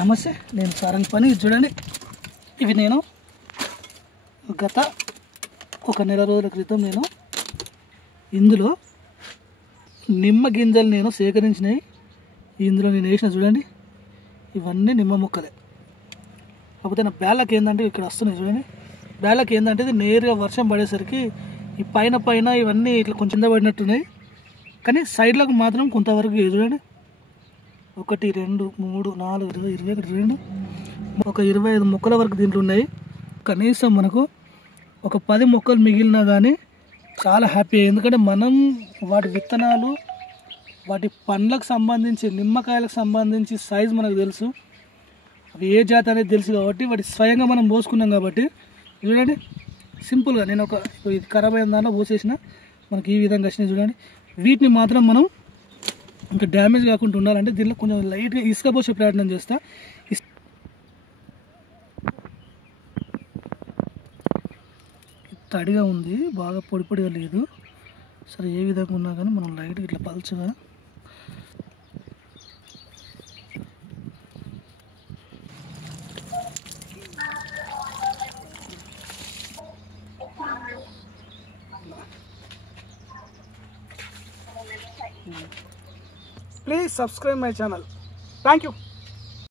నమస్తే, నేను సారంగ్ పని. చూడండి, ఇవి నేను గత ఒక నెల రోజుల క్రితం నేను ఇందులో నిమ్మ గింజలు నేను సేకరించినవి ఇందులో నేను వేసిన. చూడండి, ఇవన్నీ నిమ్మ మొక్కలే. కాకపోతే నా బ్యాళ్ళకి ఏంటంటే ఇక్కడ వస్తున్నాయి. చూడండి, బ్యాళ్ళకి ఏంటంటే ఇది నేరుగా వర్షం పడేసరికి ఈ పైన ఇవన్నీ ఇట్లా కొంచెం కింద పడినట్టున్నాయి, కానీ సైడ్లకు మాత్రం కొంతవరకు. చూడండి, 1 2 3 4 20 21 22 ఒక 25 మొక్కల వరకు దీంట్లో ఉన్నాయి. కనీసం మనకు ఒక 10 మొక్కలు మిగిలినా కానీ చాలా హ్యాపీ. ఎందుకంటే మనం వాటి విత్తనాలు, వాటి పండ్లకు సంబంధించి, నిమ్మకాయలకు సంబంధించి సైజు మనకు తెలుసు, అవి ఏ జాతి అనేది తెలుసు కాబట్టి వాటి స్వయంగా మనం పోసుకున్నాం కాబట్టి. చూడండి, సింపుల్గా నేను ఇది ఖరాబ్ అయిన దాంట్లో పోసేసిన మనకి ఈ విధంగా వచ్చినాయి. చూడండి, వీటిని మాత్రం మనం ఇంకా డ్యామేజ్ కాకుండా ఉండాలంటే దీనిలో కొంచెం లైట్గా ఇసుక పోసే ప్రయత్నం చేస్తా. తడిగా ఉంది, బాగా పొడిగా లేదు. సరే, ఏ విధంగా ఉన్నా కానీ మనం లైట్గా ఇట్లా పల్చగా Please subscribe my channel. Thank you.